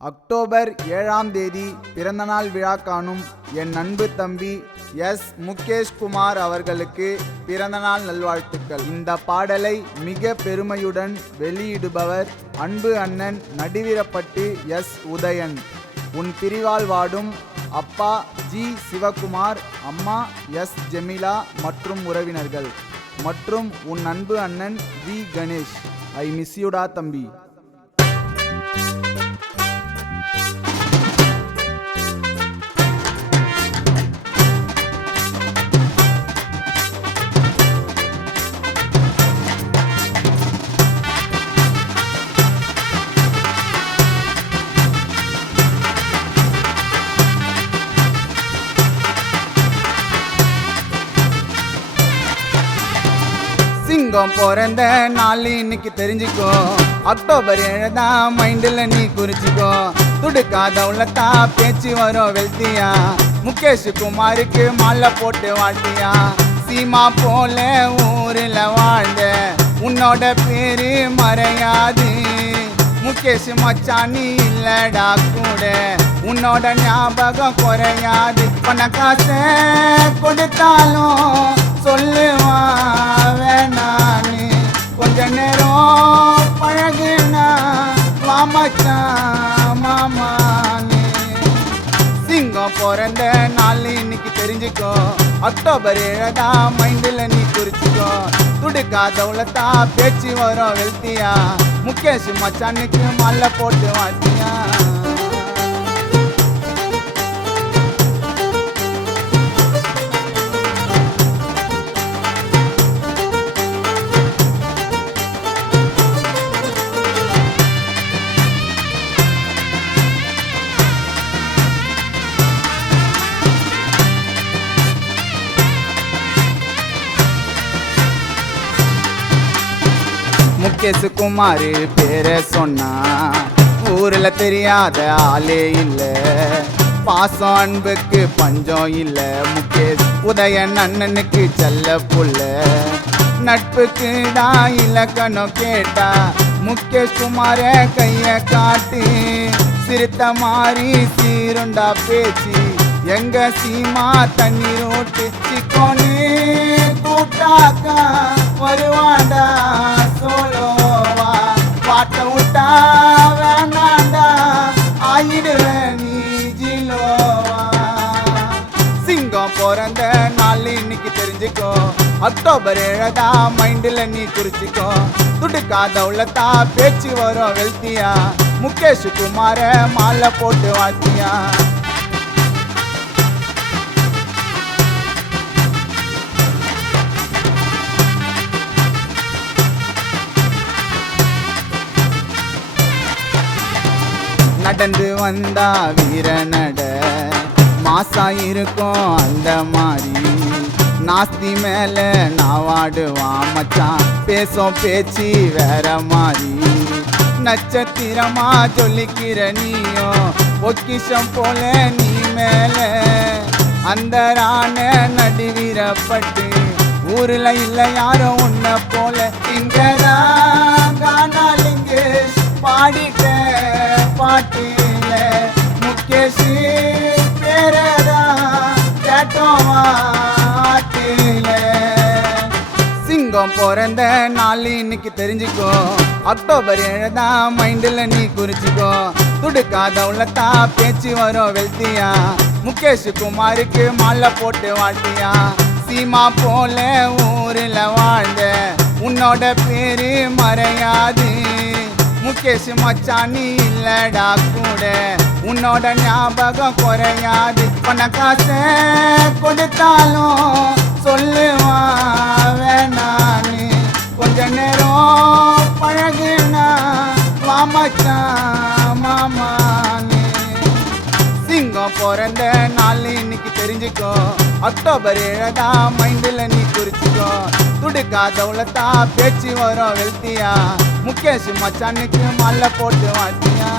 October 7ஆம் தேதி பிறந்தநாள் விழா காணும் என் அன்பு தம்பி எஸ் முகேஷ் குமார் அவர்களுக்கு பிறந்தநாள் நல்வாழ்த்துக்கள். இந்த பாடலை மிக பெருமையுடன் வெளியிடுபவர் அன்பு அண்ணன் நடுவிரப்பட்டு எஸ் உதயன். உன் பிரிவால் வாடும் அப்பா ஜி சிவகுமார், அம்மா எஸ் ஜெமிலா மற்றும் உறவினர்கள் மற்றும் உன் அன்பு அண்ணன் வி கணேஷ். ஐ மிஸ் யூடா தம்பி. சிங்கம் பிறந்த நாள் இன்னைக்கு தெரிஞ்சுக்கோ. அக்டோபர் 7 தான் மைண்டில் நீ குறிச்சிக்கோ. துடுக்காத உள்ளத்தா பேச்சு வரும் வெல்த்தியா. முகேஷ் குமாருக்கு மாலை போட்டு வாழ்த்தியா. சீமா போல ஊரில் வாழ்ந்த உன்னோட பேரு மறையாது. முகேஷ் மச்சானி இல்லடா கூட உன்னோட ஞாபகம் குறையாது. பண காசை கொடுத்தாலும் சொல்லுவான் வேணான்னு. கொஞ்ச நேரம் பழகுனா மாமச்சான் மாமான்னு. சிங்கம் பிறந்த நாள் இன்னைக்கு தெரிஞ்சுக்கோ. அக்டோபர் 7 தான் மைண்டில் நீ குறிச்சிக்கோ. துடுக்காத உள்ளத்தா பேச்சு வரும் வெல்த்தியா. முகேஷ் மச்சானுக்கு மாலை போட்டு வாழ்த்தியா. முகேஷ் குமார் பேர சொன்னா ஊர்ல தெரியாத ஆளே இல்ல. பாசம் அன்புக்கு பஞ்சம் இல்ல. முகேஷ் உதயன் அண்ணனுக்கு செல்ல புள்ள. நட்புக்கு தான் இலக்கணம் கேட்டா முகேஷ் குமார கைய காட்டு. சிறுத்த மாறி சீருண்டா பேச்சு எங்க சீமா தண்ணீர் ஓட்டு. சிக்கோனு கூட்டாக்கா வருவாண்டா சோலோவா. பாட்ட விட்டா வேணாண்டா ஆயிடுவேன் நீ ஜிலோவா. சிங்கம் பிறந்த நாள் இன்னைக்கு தெரிஞ்சுக்கோ. அக்டோபர் 7 தான் மைண்டில் நீ குறிச்சிக்கோ. துடுக்காத உள்ளத்தா பேச்சு வரும் வெல்த்தியா. முகேஷ் குமார மாலை போட்டு வாழ்த்தியா. நடந்து வந்தா வீர நட மாசா இருக்கும் அந்த மாதிரி. நாஸ்தி மேல நாவாடுவான் மச்சான் பேசும் பேச்சு வேற மாதிரி. நட்சத்திரமா ஜொலிக்கிற நீயோ பொக்கிஷம் போல நீ மேல. அந்த ராண நடுவிரப்பட்டு ஊர்ல இல்ல யாரும் உன்ன போல. இங்கதான் காணாலிங்க பாடிட்ட பாட்டில முகேஷ் பேரதா கேட்டோம் ஆட்டில. சிங்கம் பிறந்த நாள் இன்னைக்கு தெரிஞ்சுக்கோ. அக்டோபர் 7 தான் மைண்டில் நீ குறிச்சிக்கோ. துடுக்காத உள்ளத்தா பேச்சு வரும் வெல்த்தியா. முகேஷ் குமாருக்கு மாலை போட்டு வாழ்த்தியா. சீமா போல ஊரில் வாழ்ந்த உன்னோட பேரு மறையாது. முகேஷ் மச்சானி இல்லடா கூட உன்னோட ஞாபகம் குறையாது. பண காசை கொடுத்தாலும் சொல்லுவான் வேணான்னு. கொஞ்ச நேரம் பழகுனா மாமச்சான் மாமான்னு. சிங்கம் பிறந்த நாள் இன்னைக்கு தெரிஞ்சுக்கோ. அக்டோபர் 7 தான் மைண்டில் நீ குறிச்சிக்கோ. துடுக்காத உள்ளத்தா பேச்சு வரும் வெல்த்தியா. முகேஷ் மச்சானுக்கு மாலை போட்டு வாழ்த்தியா.